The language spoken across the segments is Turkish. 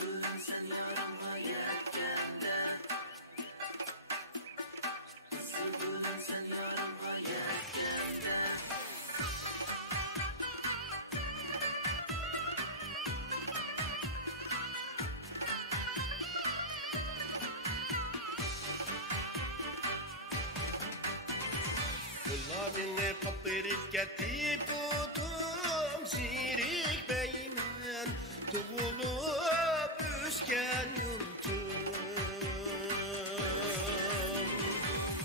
gülüm sen yarama yetkende. Kızıl gülüm sen yarama yetkende. Kullarını kapırıp getip tutum sirik beymen tuğulup üsken yurtum.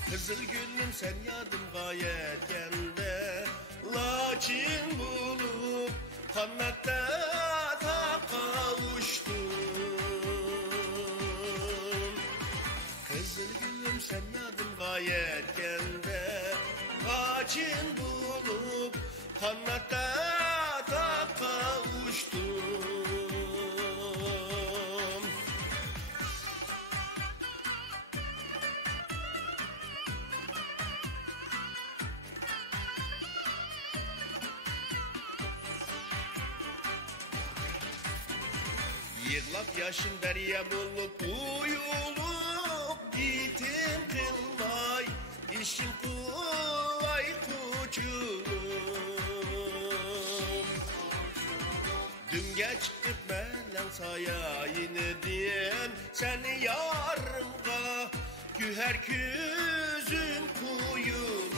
Kızıl gülüm sen yadım gayet kende, lakin bulup kannatta ta kavuştum. Kızıl gülüm sen yadım gayet kende, lakin bulup kannatta ta kavuştum. Yığlap yaşım derya bulup uyulup gittim kılmay, işim kolay kuçum. Dünge çıkıp melen sayayını diyen seni yarımga güher küzüm kuyulum.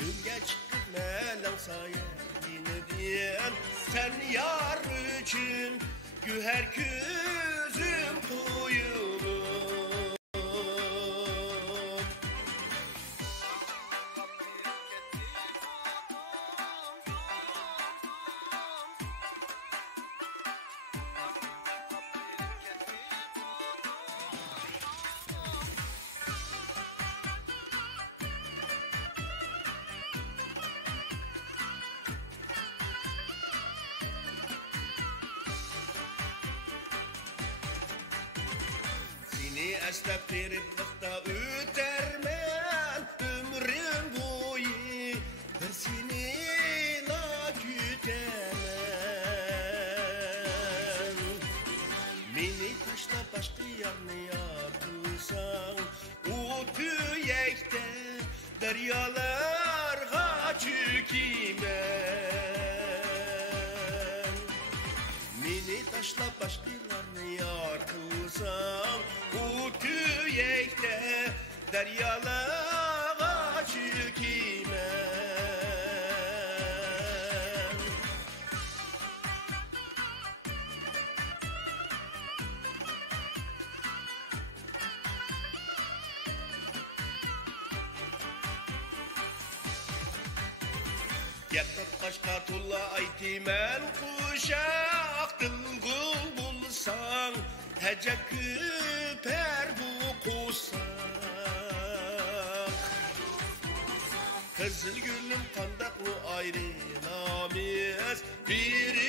Dünge çıkıp melen sayayını diyen sen yar için güher küzüm kuyulum. Seni esnep veriplikta ötermen ömrüm boyu, bir seni la gütemem. Beni taşla başka yarını yapılsan, o tüyekte deryalarga çükimem. Beni taşla başkalarını yar kılsam, o tüyekte deryalara çükimem. Yakıp kaşka tulla aytimen kuşak dılgıl bulsan, hece küper bu kusak. Kızıl gülüm kandak mı ayrılamaz, bir